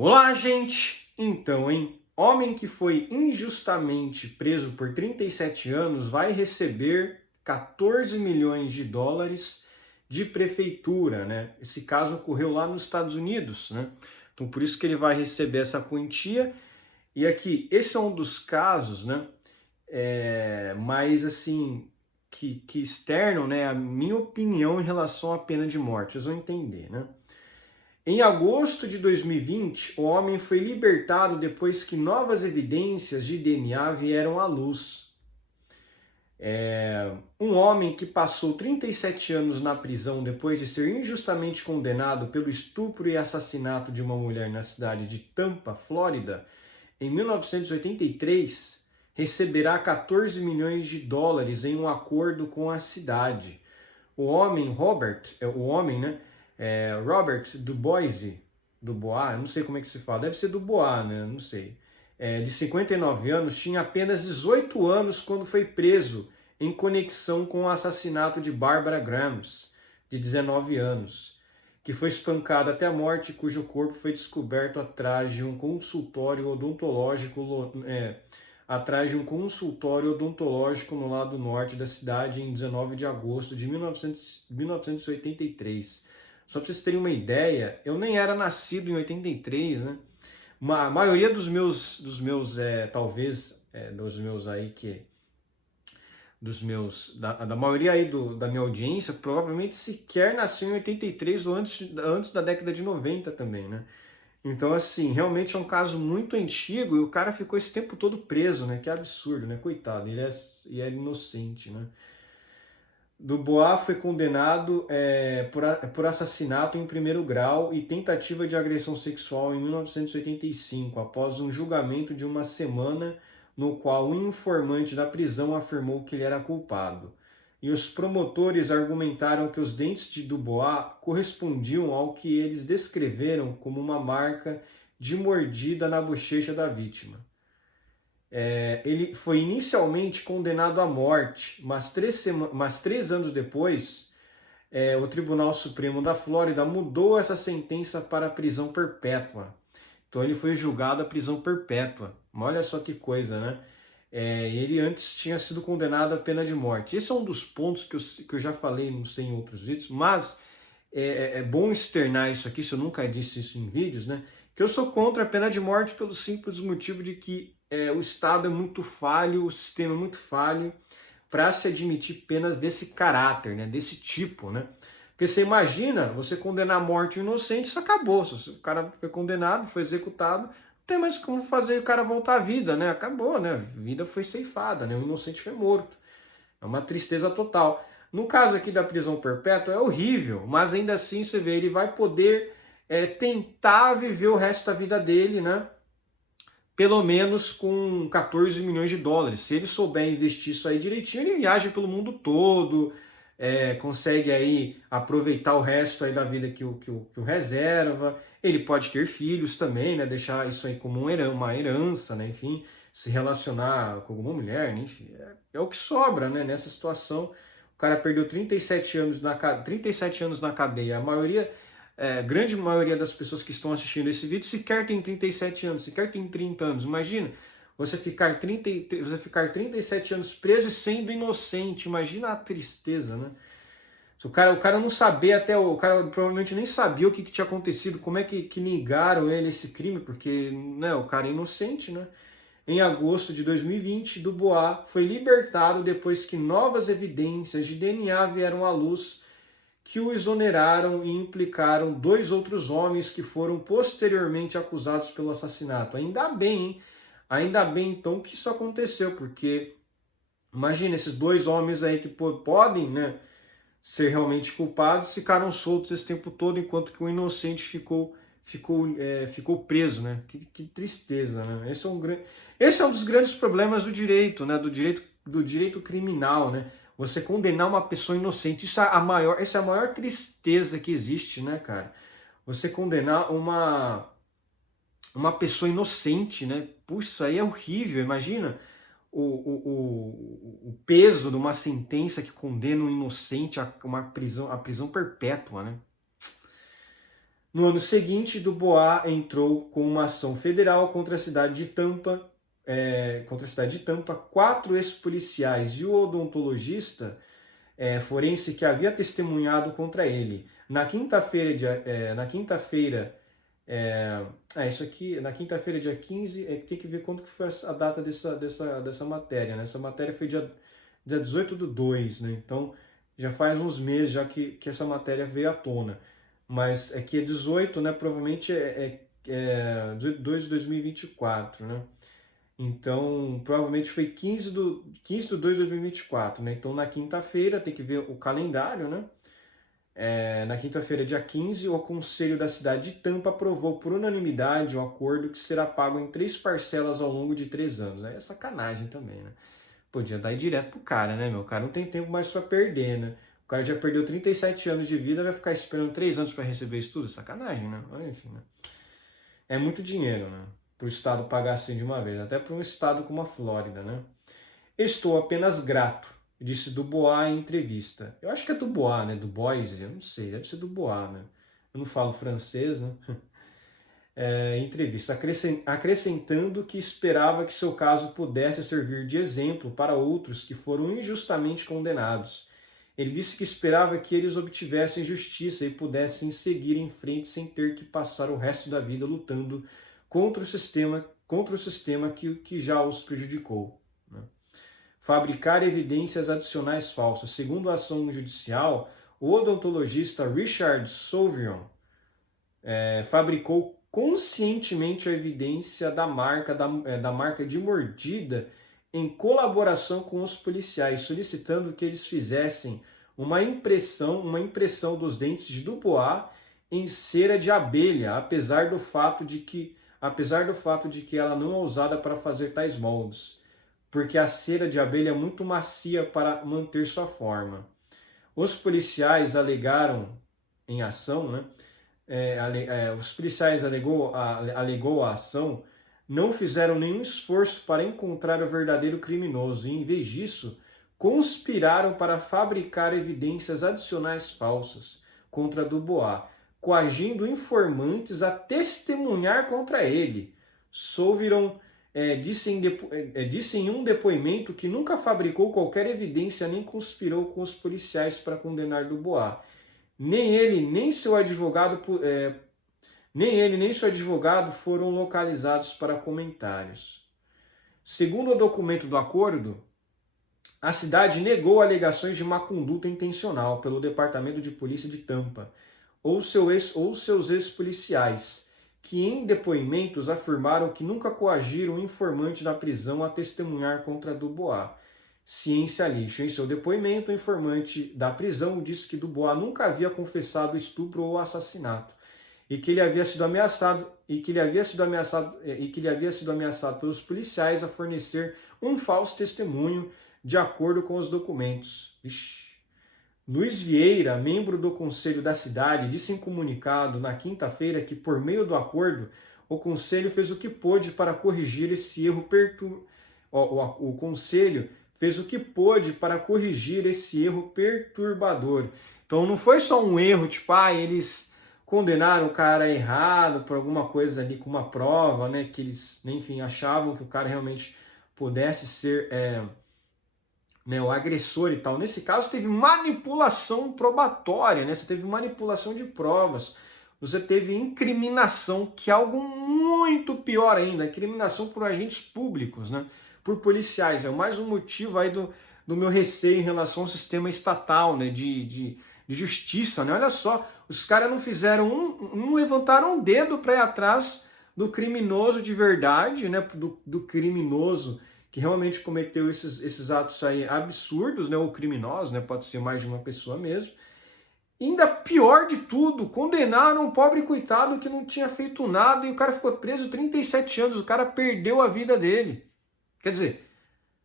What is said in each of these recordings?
Olá, gente! Então, hein? Homem que foi injustamente preso por 37 anos vai receber 14 milhões de dólares de prefeitura, né? Esse caso ocorreu lá nos Estados Unidos, né? Então, por isso que ele vai receber essa quantia. E aqui, esse é um dos casos, né? Mais assim, que externam, né? A minha opinião em relação à pena de morte. Vocês vão entender, né? Em agosto de 2020, o homem foi libertado depois que novas evidências de DNA vieram à luz. Um homem que passou 37 anos na prisão depois de ser injustamente condenado pelo estupro e assassinato de uma mulher na cidade de Tampa, Flórida, em 1983, receberá 14 milhões de dólares em um acordo com a cidade. O homem, né? Robert Dubois, não sei como é que se fala, deve ser Dubois, né? Não sei. De 59 anos, tinha apenas 18 anos quando foi preso em conexão com o assassinato de Barbara Grams, de 19 anos, que foi espancada até a morte, cujo corpo foi descoberto atrás de um consultório odontológico no lado norte da cidade em 19 de agosto de 1983. Só para vocês terem uma ideia, eu nem era nascido em 83, né? A maioria da maioria aí da minha audiência provavelmente sequer nasceu em 83 ou antes da década de 90 também, né? Então, assim, realmente é um caso muito antigo e o cara ficou esse tempo todo preso, né? Que absurdo, né? Coitado, ele é inocente, né? Dubois foi condenado por assassinato em primeiro grau e tentativa de agressão sexual em 1985, após um julgamento de uma semana no qual um informante da prisão afirmou que ele era culpado. E os promotores argumentaram que os dentes de Dubois correspondiam ao que eles descreveram como uma marca de mordida na bochecha da vítima. Ele foi inicialmente condenado à morte, mas 3 anos depois, o Tribunal Supremo da Flórida mudou essa sentença para prisão perpétua. Então ele foi julgado à prisão perpétua. Olha só que coisa, né? Ele antes tinha sido condenado à pena de morte. Esse é um dos pontos que eu já falei, não sei, em outros vídeos, mas é bom externar isso aqui, se eu nunca disse isso em vídeos, né? Que eu sou contra a pena de morte pelo simples motivo de que o Estado é muito falho, o sistema é muito falho para se admitir penas desse caráter, né? Desse tipo, né? Porque você imagina, você condenar a morte um inocente, isso acabou. Se o cara foi condenado, foi executado, não tem mais como fazer o cara voltar à vida, né? Acabou, né? A vida foi ceifada, né? O inocente foi morto. É uma tristeza total. No caso aqui da prisão perpétua é horrível, mas ainda assim você vê, ele vai poder tentar viver o resto da vida dele, né? Pelo menos com 14 milhões de dólares. Se ele souber investir isso aí direitinho, ele viaja pelo mundo todo, consegue aí aproveitar o resto aí da vida que o reserva. Ele pode ter filhos também, né? Deixar isso aí como uma herança, né? Enfim, se relacionar com alguma mulher, né? Enfim, é o que sobra, né? Nessa situação, o cara perdeu 37 anos na cadeia. Grande maioria das pessoas que estão assistindo esse vídeo sequer tem 37 anos, sequer tem 30 anos. Imagina você ficar 37 anos preso e sendo inocente. Imagina a tristeza, né? Se o cara não saber o cara provavelmente nem sabia o que tinha acontecido, como é que negaram ele esse crime, porque, né, o cara é inocente, né? Em agosto de 2020, Dubois foi libertado depois que novas evidências de DNA vieram à luz que o exoneraram e implicaram 2 outros homens que foram posteriormente acusados pelo assassinato. Ainda bem, hein? Ainda bem então que isso aconteceu, porque imagina esses 2 homens aí que podem, né, ser realmente culpados, ficaram soltos esse tempo todo, enquanto que o inocente ficou preso, né? Que tristeza, né? Esse é um dos grandes problemas do direito, né? Do direito criminal, né? Você condenar uma pessoa inocente, essa é a maior tristeza que existe, né, cara? Você condenar uma pessoa inocente, né? Puxa, isso aí é horrível, imagina o peso de uma sentença que condena um inocente a prisão perpétua, né? No ano seguinte, Dubois entrou com uma ação federal contra a cidade de Tampa, quatro ex-policiais e o odontologista forense que havia testemunhado contra ele. Isso aqui, na quinta-feira, dia 15, tem que ver quando que foi a data dessa matéria, né? Essa matéria foi dia 18/2, né? Então, já faz uns meses já que essa matéria veio à tona. Mas é que é 18, né? Provavelmente é 2 de 2024, né? Então, provavelmente foi 15/2 de 2024, né? Então, na quinta-feira, tem que ver o calendário, né? Na quinta-feira, dia 15, o Conselho da cidade de Tampa aprovou por unanimidade um acordo que será pago em 3 parcelas ao longo de 3 anos. É sacanagem também, né? Podia dar direto pro cara, né, meu? O cara não tem tempo mais para perder, né? O cara já perdeu 37 anos de vida, vai ficar esperando 3 anos para receber isso tudo? Sacanagem, né? Mas, enfim, né? É muito dinheiro, né? Para o Estado pagar assim de uma vez, até para um estado como a Flórida, né? Estou apenas grato, disse Dubois em entrevista. Eu acho que é Dubois, né? Dubois, eu não sei, deve ser Dubois, né? Eu não falo francês, né? Em entrevista, acrescentando que esperava que seu caso pudesse servir de exemplo para outros que foram injustamente condenados. Ele disse que esperava que eles obtivessem justiça e pudessem seguir em frente sem ter que passar o resto da vida lutando contra o sistema que já os prejudicou, né? Fabricar evidências adicionais falsas. Segundo a ação judicial, o odontologista Richard Sauvion fabricou conscientemente a evidência da marca de mordida em colaboração com os policiais, solicitando que eles fizessem uma impressão dos dentes de Dubois em cera de abelha, apesar do fato de que ela não é usada para fazer tais moldes, porque a cera de abelha é muito macia para manter sua forma. Os policiais alegaram em ação, né? Os policiais alegou a ação, não fizeram nenhum esforço para encontrar o verdadeiro criminoso e, em vez disso, conspiraram para fabricar evidências adicionais falsas contra Dubois, coagindo informantes a testemunhar contra ele. Souviron disse em um depoimento que nunca fabricou qualquer evidência nem conspirou com os policiais para condenar Dubois. Nem ele, nem seu advogado foram localizados para comentários. Segundo o documento do acordo, a cidade negou alegações de má conduta intencional pelo Departamento de Polícia de Tampa ou seus ex-policiais, que em depoimentos afirmaram que nunca coagiram um informante da prisão a testemunhar contra Dubois. Ciência lixo. Em seu depoimento, o informante da prisão disse que Dubois nunca havia confessado estupro ou assassinato e que ele havia sido ameaçado pelos policiais a fornecer um falso testemunho de acordo com os documentos. Ixi. Luiz Vieira, membro do conselho da cidade, disse em comunicado na quinta-feira que, por meio do acordo, o conselho fez o que pôde para corrigir esse erro o conselho fez o que pôde para corrigir esse erro perturbador. Então não foi só um erro, tipo, eles condenaram o cara errado por alguma coisa ali com uma prova, né, que eles, enfim, achavam que o cara realmente pudesse ser o agressor e tal. Nesse caso teve manipulação probatória, né? Você teve manipulação de provas, você teve incriminação, que é algo muito pior ainda, incriminação por agentes públicos, né? Por policiais. É mais um motivo aí do meu receio em relação ao sistema estatal, né? De justiça, né? Olha só, os caras não fizeram não levantaram um dedo para ir atrás do criminoso de verdade, né? Do criminoso que realmente cometeu esses atos aí absurdos, né? Ou criminosos, né? Pode ser mais de uma pessoa mesmo. E ainda pior de tudo, condenaram um pobre coitado que não tinha feito nada e o cara ficou preso 37 anos, o cara perdeu a vida dele. Quer dizer,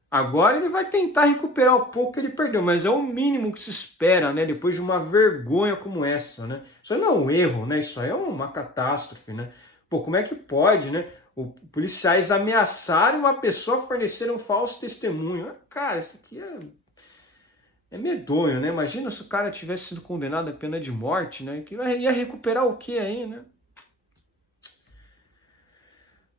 agora ele vai tentar recuperar o pouco que ele perdeu, mas é o mínimo que se espera, né? Depois de uma vergonha como essa, né? Isso aí não é um erro, né? Isso aí é uma catástrofe, né? Pô, como é que pode, né? Os policiais ameaçarem uma pessoa a fornecer um falso testemunho. Cara, isso aqui É medonho, né? Imagina se o cara tivesse sido condenado à pena de morte, né? Que ia recuperar o que aí, né?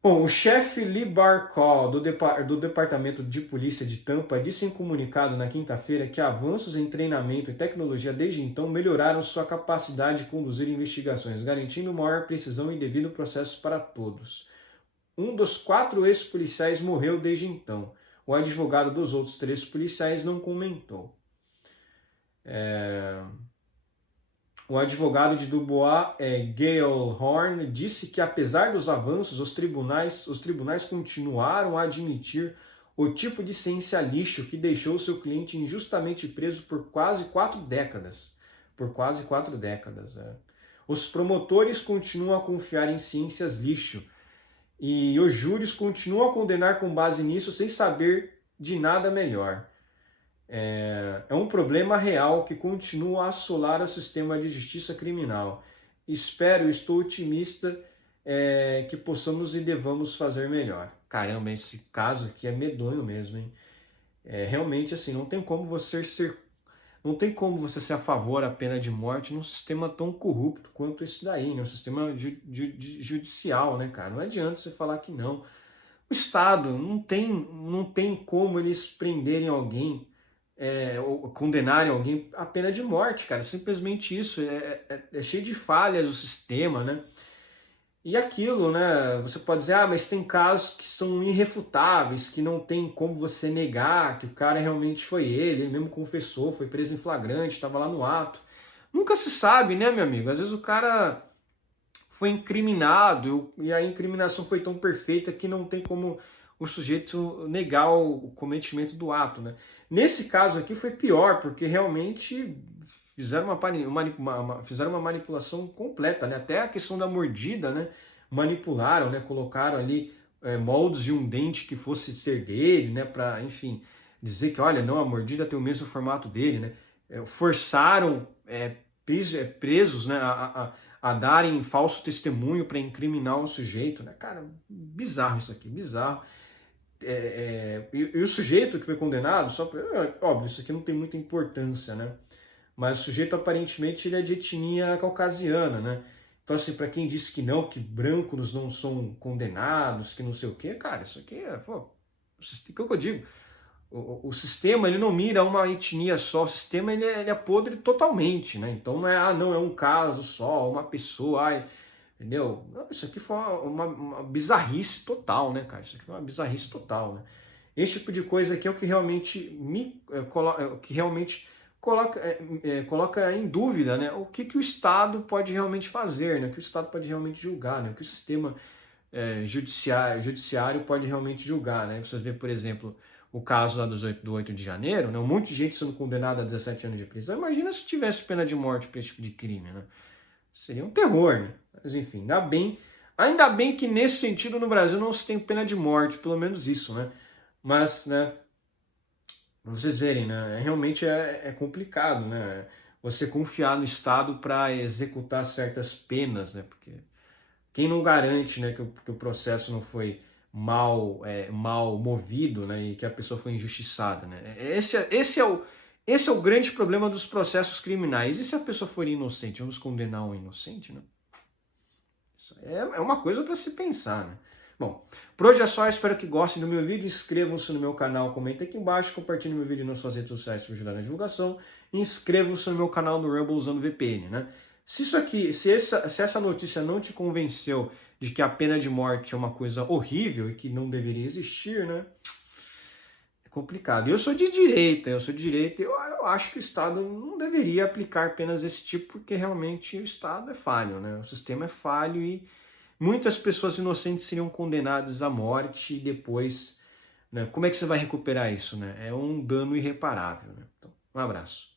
Bom, o chefe Lee Barkow, do Departamento de Polícia de Tampa, disse em comunicado na quinta-feira que avanços em treinamento e tecnologia desde então melhoraram sua capacidade de conduzir investigações, garantindo maior precisão e devido processo para todos. Um dos 4 ex-policiais morreu desde então. O advogado dos outros 3 policiais não comentou. O advogado de Dubois, Gail Horn, disse que apesar dos avanços, os tribunais continuaram a admitir o tipo de ciência lixo que deixou seu cliente injustamente preso por quase 4 décadas. Os promotores continuam a confiar em ciências lixo e os júris continuam a condenar com base nisso sem saber de nada melhor. É um problema real que continua a assolar o sistema de justiça criminal. Estou otimista que possamos e devamos fazer melhor. Caramba, esse caso aqui é medonho mesmo, hein? Realmente, assim, não tem como você ser a favor da pena de morte num sistema tão corrupto quanto esse daí, né? Um sistema judicial, né, cara? Não adianta você falar que não. O Estado não tem como eles prenderem alguém ou condenarem alguém à pena de morte, cara. Simplesmente isso. É cheio de falhas o sistema, né? E aquilo, né? Você pode dizer, mas tem casos que são irrefutáveis, que não tem como você negar que o cara realmente foi ele mesmo confessou, foi preso em flagrante, estava lá no ato. Nunca se sabe, né, meu amigo? Às vezes o cara foi incriminado e a incriminação foi tão perfeita que não tem como o sujeito negar o cometimento do ato, né? Nesse caso aqui foi pior, porque realmente fizeram uma manipulação completa, né? Até a questão da mordida, né? Manipularam, né? Colocaram ali moldes de um dente que fosse ser dele, né? Para, enfim, dizer que, olha, não, a mordida tem o mesmo formato dele, né? Forçaram presos, né? A darem falso testemunho para incriminar um sujeito, né? Cara, bizarro isso aqui, bizarro. E o sujeito que foi condenado, óbvio, isso aqui não tem muita importância, né? Mas o sujeito aparentemente ele é de etnia caucasiana, né? Então, assim, para quem disse que não, que brancos não são condenados, que não sei o quê, cara, isso aqui o que eu digo? O sistema ele não mira uma etnia só, o sistema ele é podre totalmente, né? Então não é um caso só, uma pessoa, entendeu? Isso aqui foi uma bizarrice total, né, cara? Isso aqui foi uma bizarrice total, né? Esse tipo de coisa aqui é o que realmente coloca em dúvida, né? O que o Estado pode realmente fazer, né? O que o Estado pode realmente julgar, né? O que o sistema judiciário pode realmente julgar, né? Você vê, por exemplo, o caso lá do 8 de janeiro, né? Um monte de gente sendo condenada a 17 anos de prisão. Imagina se tivesse pena de morte para esse tipo de crime, né? Seria um terror, né? Mas enfim, ainda bem que nesse sentido no Brasil não se tem pena de morte, pelo menos isso, né? Mas, né, pra vocês verem, né? Realmente é complicado, né? Você confiar no Estado para executar certas penas, né? Porque quem não garante, né, que o processo não foi mal movido, né, e que a pessoa foi injustiçada, né? Esse é o grande problema dos processos criminais. E se a pessoa for inocente, vamos condenar um inocente, né? Isso é uma coisa para se pensar, né? Bom, por hoje é só, espero que gostem do meu vídeo, inscrevam-se no meu canal, comentem aqui embaixo, compartilhem meu vídeo nas suas redes sociais para ajudar na divulgação, e inscrevam-se no meu canal no Rumble usando VPN, né? Se essa notícia não te convenceu de que a pena de morte é uma coisa horrível e que não deveria existir, né? É complicado. Eu sou de direita, eu acho que o Estado não deveria aplicar penas desse tipo, porque realmente o Estado é falho, né? O sistema é falho e muitas pessoas inocentes seriam condenadas à morte e depois, né? Como é que você vai recuperar isso, né? É um dano irreparável, né? Então, um abraço.